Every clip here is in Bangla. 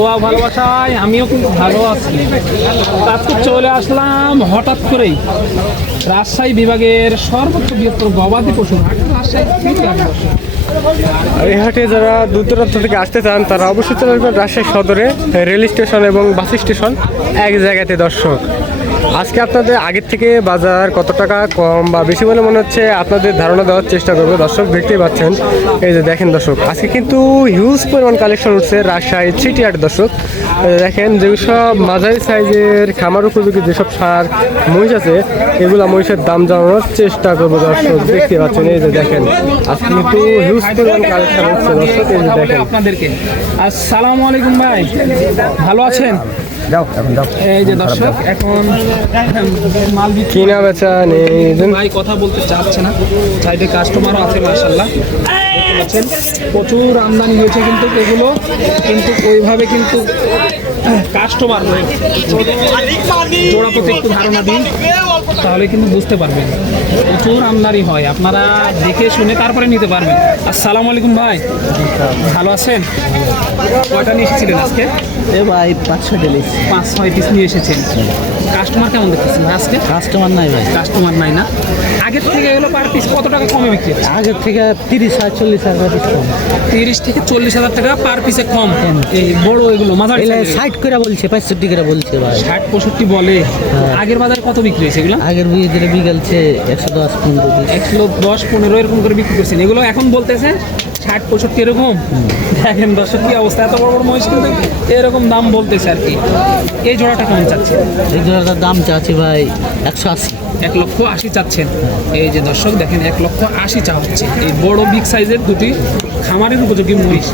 দোয়া ভালোবাসায় আমিও কিন্তু ভালো আছি। আজকে চলে আসলাম হঠাৎ করেই রাজশাহী বিভাগের সর্বোচ্চ বৃহত্তর গবাদি পশু হাট রাজশাহী সিটি হাট। এই হাটে যারা দূর দূরান্ত থেকে আসতে চান তারা অবশ্যই চলে আসবেন রাজশাহী সদরে রেল স্টেশন এবং বাস স্টেশন এক জায়গাতে। দর্শক, আজকে আপনাদের আগের থেকে বাজার কত টাকা কম বা বেশি বলে মনে হচ্ছে আপনাদের ধারণা দেওয়ার চেষ্টা করবো। দর্শক, দেখতেই পাচ্ছেন, এই যে দেখেন দর্শক, আজকে কিন্তু হিউজ পরিমাণ কালেকশন উঠছে রাজশাহী সিটি হাট। দর্শক দেখেন, যেসব মাঝারি সাইজের খামার উপযোগী যেসব সার মহিষ আছে এগুলা মহিষের দাম জানানোর চেষ্টা করবো। দর্শক দেখতে পাচ্ছেন, এই যে দেখেন, আজকে কিন্তু হিউজ পরিমাণ কালেকশন উঠছে। দর্শক এই যে দেখেন। আপনাদেরকে আসসালামু আলাইকুম ভাই, ভালো আছেন? এই যে দর্শক, এখন মাল কিনা বেচা নেই, ভাই কথা বলতে চাচ্ছে না, সাইডে কাস্টমারও আছে মাশাআল্লাহ। দেখতে পাচ্ছেন প্রচুর আমদানি হয়েছে, কিন্তু এগুলো কিন্তু ওইভাবে কিন্তু কাস্টমার নয়। জোড়া প্রতি একটু ধারণা দিন, তাহলে কিন্তু বুঝতে পারবেন। প্রচুর আমদানি হয়, আপনারা দেখে শুনে তারপরে নিতে পারবেন। আসসালামু আলাইকুম ভাই, ভালো আছেন? কয়টা নিয়ে এসেছিলেন আজকে? ভাই 5-6 পিস নিয়ে এসেছেন। কাস্টমার কেমন দেখতেছেন আজকে? কাস্টমার নাই ভাই, কাস্টমার নাই না? আগের থেকে এগুলো পার পিস কত টাকা কমে বিক্রি হচ্ছে? আগের থেকে 30,000-40,000 কম। 30 থেকে 40,000 টাকা পার পিসে কম। এই বড় এগুলো মাঝারি 60 করে বলছে, 65 করে বলছে ভাই। 60-65 বলে। আগের বাজারে কত বিক্রি হয়েছে এগুলো? আগের বিয়ে বিকালছে 110-15 110-15 এরকম করে বিক্রি করছেন। এগুলো এখন বলতেছে 60-65 এরকম। দেখেন দর্শক কি অবস্থা, এত বড় বড় মহিষ কিন্তু এরকম দাম বলতেছে আর কি। এই জোড়াটা কেমন চাচ্ছেন? এই জোড়াটার দাম চাচ্ছি ভাই 180। 1,80,000 চাচ্ছেন। এই যে দর্শক দেখেন, 1,80,000 চা হচ্ছে। এই বড় বিগ সাইজের দুটি খামারের উপযোগী মহিষ।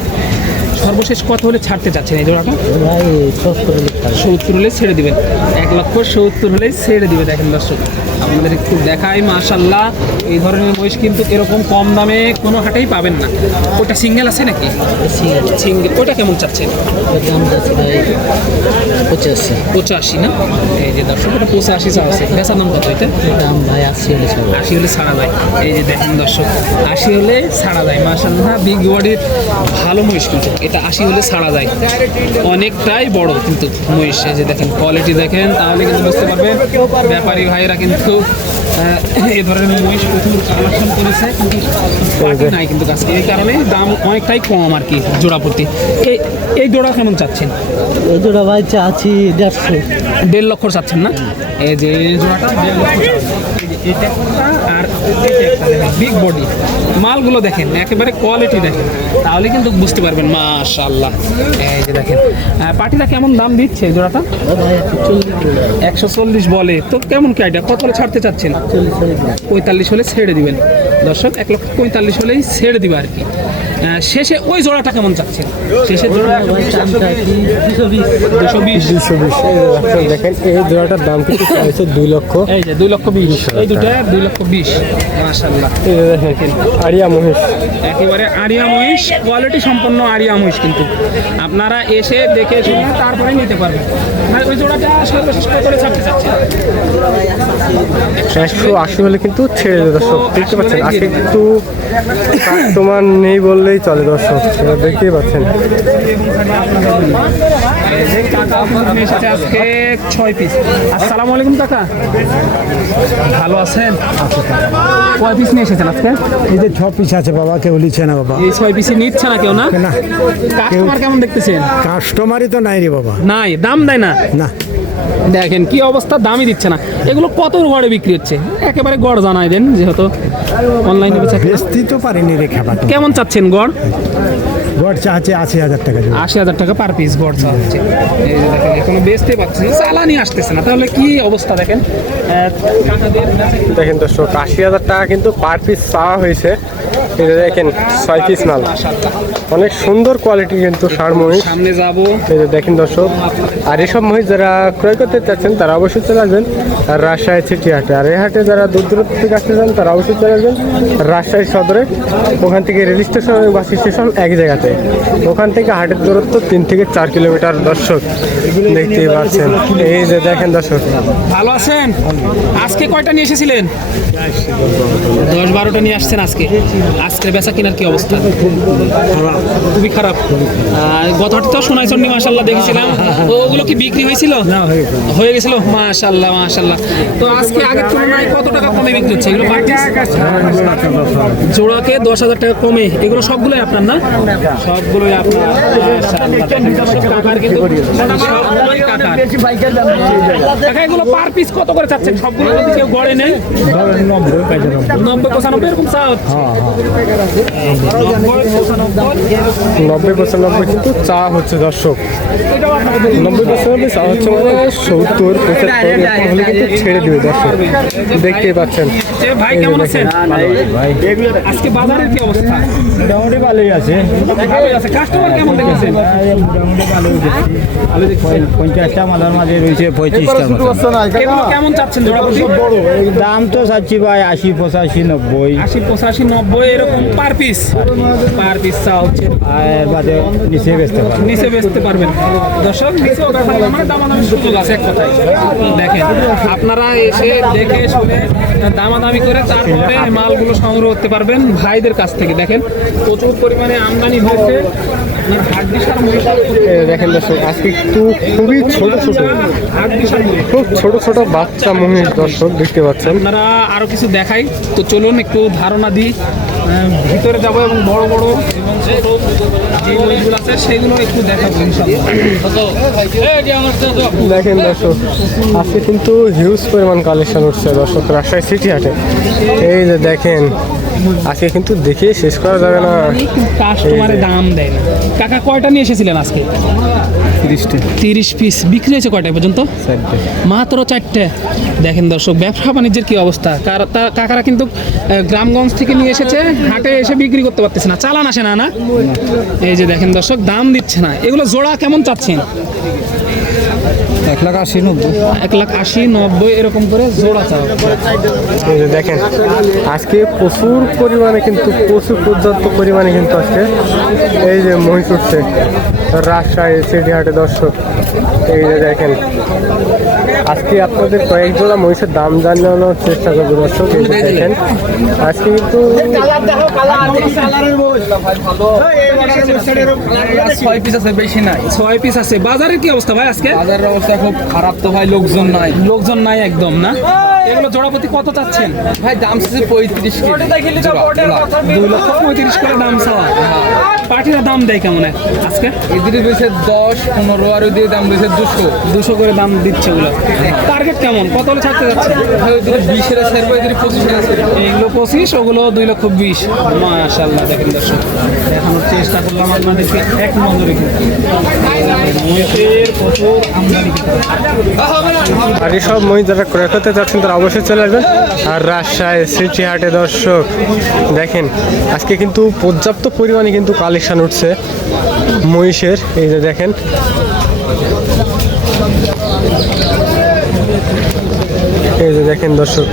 সর্বশেষ কত হলে ছাড়তে চাচ্ছেন এই জোড়াটা? ভাই 70 হলে ছেড়ে দিবেন। 1,70,000 হলে ছেড়ে দিবে। দেখেন দর্শক, আপনাদের একটু দেখাই মাশাআল্লাহ, এই ধরনের মহিষ কিন্তু এরকম কম দামে কোনো হাটেই পাবেন না। ওটা সিঙ্গেল আছে নাকি? সিঙ্গেল। ওটা কেমন চাচ্ছেন? দাম চাচ্ছি ভাই 85 না? এই যে দর্শক, ওটা 85 চা আছে। বেচার দাম কত এটা? দাম ভাই 80 হলে ছাড়বো। 80 হলে ছাড়া যায়। এই যে দেখেন দর্শক, 80 হলে ছাড়া যায়। মাশাআল্লাহ, বিগ বডির ভালো মহিষ কিন্তু এটা 80 হলে ছাড়া যায়। অনেকটাই বড় কিন্তু মহিষ। এই যে দেখেন, কোয়ালিটি দেখেন, তাহলে কিন্তু বুঝতে পারবেন। ব্যাপারী ভাইয়েরা কিন্তু এই ধরনের মহিষ প্রচুর কালেকশন করেছে, কিন্তু পাটি নাই কিন্তু আজকে। এই কারণে দাম অনেকটাই কম আর কি জোড়া প্রতি। এই জোড়া কেমন চাচ্ছেন? এই জোড়া ভাই চাচ্ছি 150। 1.5 লক্ষ চাচ্ছেন না? এই যে এই জোড়াটা 1.5 লক্ষ চাচ্ছেন। এটা আর বিগ বডি মালগুলো দেখেন, একেবারে কোয়ালিটি দেখেন, তাহলে কিন্তু বুঝতে পারবেন মাশাআল্লাহ। এই যে দেখেন, পাটিটা কেমন দাম দিচ্ছে এই জোড়াটা? 140 বলে। তো কেমন কি আইডিয়া, কত হলে ছাড়তে চাচ্ছেন? 45 হলে ছেড়ে দিবেন। দর্শক, 1,45,000 হলেই ছেড়ে দিবে আর কি। শেষে ওই জোড়াটা কেমন চাচ্ছেন? শেষে জোড়া 220। দেখেন, এই জোড়াটার দাম কিন্তু চাইছে 2 লক্ষ। এই যে 2,20,000, এই দুটা 2,20,000 মাশাআল্লাহ। দেখেন, আড়িয়া মহিষ, একেবারে আড়িয়া মহিষ, কোয়ালিটি সম্পন্ন আড়িয়া মহিষ। কিন্তু আপনারা এসে দেখে শুনে তারপরে নিতে পারবেন। ভাই ওই জোড়াটা সর্বশেষ কত করে ছাড়তে চাচ্ছেন? 180 হলে কিন্তু ছেড়ে দেবে। দর্শক দেখতে পাচ্ছেন, আজকে কিন্তু কাস্টমার নেই বললেই চলে। দর্শক দেখতেই পাচ্ছেন, আজকে 6 পিস। আসসালামু আলাইকুম কাকা, ভালো আছেন? কয় পিস নিয়ে এসেছেন আজকে? এই যে 6 পিস আছে বাবা, কেউ নিচ্ছে না বাবা। এই 6 পিসই নিচ্ছে না কেউ? না, না, কাস্টমার কেমন দেখতেছেন? কাস্টমারই তো নাই রে বাবা। নাই, দাম দেয় না। না, দেখেন কি অবস্থা, দামই দিচ্ছে না। এগুলো কত গড়ে বিক্রি হচ্ছে? একেবারে গড় জানাই দেন, যেহেতু অনলাইনে বেচতে তো পারিনি রে খাবার। কেমন চাচ্ছেন গড়? গড় চাচ্ছে 80,000 টাকা। 80,000 টাকা পার পিস গড় চাচ্ছে। এই যে দেখেন, এখনো বেচতে পারছেন না, চালানি আসতেছে না, তাহলে কি অবস্থা দেখেন। দেখেন দর্শক, 80,000 টাকা কিন্তু পার পিস চাওয়া হয়েছে। এই যে দেখেন, 6 পিস মাল, অনেক সুন্দর কোয়ালিটি কিন্তু ষাঁড় মহিষ। সামনে যাব, এই যে দেখেন দর্শক, আর এসব মহিষ যারা ক্রয় করতে চাচ্ছেন তারা অবশ্যই চলে আসবেন আর রাজশাহী সিটি হাটে। আর এই হাটে যারা দূর দূরান্ত থেকে আসতে চান তারা অবশ্যই চলে আসবেন রাজশাহী সদরে। ওখান থেকে রেল স্টেশন এবং বাস স্টেশন এক জায়গাতে। ওখান থেকে হাটের দূরত্ব 3 থেকে 4 কিলোমিটার। দর্শক দেখতেই পাচ্ছেন। এই যে দেখেন দর্শক, ভালো আছেন? আজকে কয়টা নিয়ে এসেছিলেন? 10-12টা নিয়ে আসছেন আজকে। আজকে বেচা কেনার কি অবস্থা? খুবই খারাপ। গত হাটে তো সোনাইচন্ডী মাশাআল্লাহ দেখেছিলাম, তো ওগুলো কি বিক্রি হয়েছিল? হয়ে গেছিল, মাশাআল্লাহ মাশাআল্লাহ। তো আজকে আগের তুলনায় কত টাকা কমে বিক্রি হচ্ছে এগুলো? জোড়াকে 10,000 টাকা কমে। এগুলো সবগুলোই আপনার না? সবগুলোই আপনার। কাকার কিন্তু সবগুলোই কাকার। কাকা এগুলো পার পিস কত করে চাচ্ছেন? সবগুলো যদি কেউ গড়ে নেয় 90-95 এরকম চাও? 90-95 কিন্তু চা হচ্ছে দর্শক। 90-95 চা হচ্ছে, মানে 70-75 এরকম হলে কিন্তু ছেড়ে দিবে দর্শক। দেখতেই পাচ্ছেন। ভাই কেমন আছেন? আজকে বাজারের কি অবস্থা? মোটামুটি ভালোই আছে। ভালোই আছে। কাস্টমার কেমন দেখেছেন? মোটামুটি ভালোই 50টা মালার মাঝে রয়েছে 35টা। এগুলো কেমন চাচ্ছেন জোড়াপতি? দাম তো চাচ্ছি ভাই 80-85-90। 80-85-90 এরকম পার পিস। পার পিস চা হচ্ছে। আর বাদে নিচে বেচতে পারবো। নিচে বেচতে পারবেন দর্শক, নিচেও বেচা যাবে, মানে দামাদামি সুযোগ আছে এক কথায়। দেখেন আপনারা এসে দেখে শুনে দামাদামি করে তারপরে মালগুলো সংগ্রহ করতে পারবেন ভাইদের কাছ থেকে। দেখেন প্রচুর পরিমাণে আমদানি হয়েছে। হাড্ডিসার মহিষার দেখেন দর্শক, আজকে একটু খুবই ছোট ছোট, হাড্ডিসার মহিষ। খুব ছোট ছোট বাচ্চা মহিষ দর্শক দেখতে পাচ্ছেন। আপনারা আরো কিছু দেখাই তো, চলুন একটু ধারণা দিই। ভিতরে যাবো এবং বড় বড় এবং ছোট যে মহিষগুলো আছে সেগুলো একটু দেখাবো ইনশাআল্লাহ। দেখেন দর্শক, আজকে কিন্তু হিউজ পরিমাণ কালেকশন উঠছে দর্শক রাজশাহী সিটি হাটে। এই যে দেখেন, আজকে কিন্তু দেখে শেষ করা যাবে না। কাস্টমারে দাম দেয় না। কাকা কয়টা নিয়ে এসেছিলেন আজকে? 30 পিস। বিক্রি হয়েছে কয়টা পর্যন্ত? মাত্র 4টে। দেখেন দর্শক, ব্যবসা বাণিজ্যের কি অবস্থা। কাকারা কিন্তু গ্রামগঞ্জ থেকে নিয়ে এসেছে, হাটে এসে বিক্রি করতে পারতেছে না, চালান আসে না। এই যে দেখেন দর্শক, দাম দিচ্ছে না। এগুলো জোড়া কেমন চাচ্ছেন? 1,80,90। 1,80,90 এরকম করে জোড়া চাও। এই যে দেখেন, আজকে প্রচুর পরিমাণে কিন্তু পর্যাপ্ত পরিমাণে কিন্তু আজকে এই যে মহিষ উঠছে রাজশাহী সিটি হাটে দর্শক। এই যে দেখেন, আজকে আপনাদের কয়েক জোড়া মহিষের দাম জানানোর চেষ্টা করবো দর্শক। এই যে দেখেন, আজকে কিন্তু 6 পিস আছে, বেশি নাই। 6 পিস আছে। বাজারের কি অবস্থা ভাই আজকে? বাজারের অবস্থা খুব খারাপ তো ভাই, লোকজন নাই। লোকজন নাই একদম না? এগুলো জোড়াপতি কত চাচ্ছেন? ভাই দাম চাচ্ছে 35 জোড়া। 2,35,000 করে দাম চাওয়া। পার্টিরা দাম দেয় কেমন আজকে? এদিকে রয়েছে 10-15, আর ওইদিকে দাম রয়েছে 200 করে দাম দিচ্ছে ওগুলো। টার্গেট কেমন? কত হলে ছাড়তে যাচ্ছে? ভাই ওইদিকে 20-এর আছে, এদিকে 25-এর আছে। এইগুলো 25, ওগুলো 2,20,000। মাশাআল্লাহ। দেখেন দর্শক, দেখানোর চেষ্টা করলাম আপনাদেরকে এক নজরে। কিন্তু মহিষের প্রচুর আমদানি। আর এইসব মহিষ যারা ক্রয় করতে চাচ্ছেন তারা অবশ্যই চলে আসবেন আর রাজশাহী সিটি হাটে দর্শক। দেখেন, আজকে কিন্তু পর্যাপ্ত পরিমাণে কিন্তু কালেকশন উঠছে মহিষের। এই যে দেখেন, এই যে দেখেন দর্শক।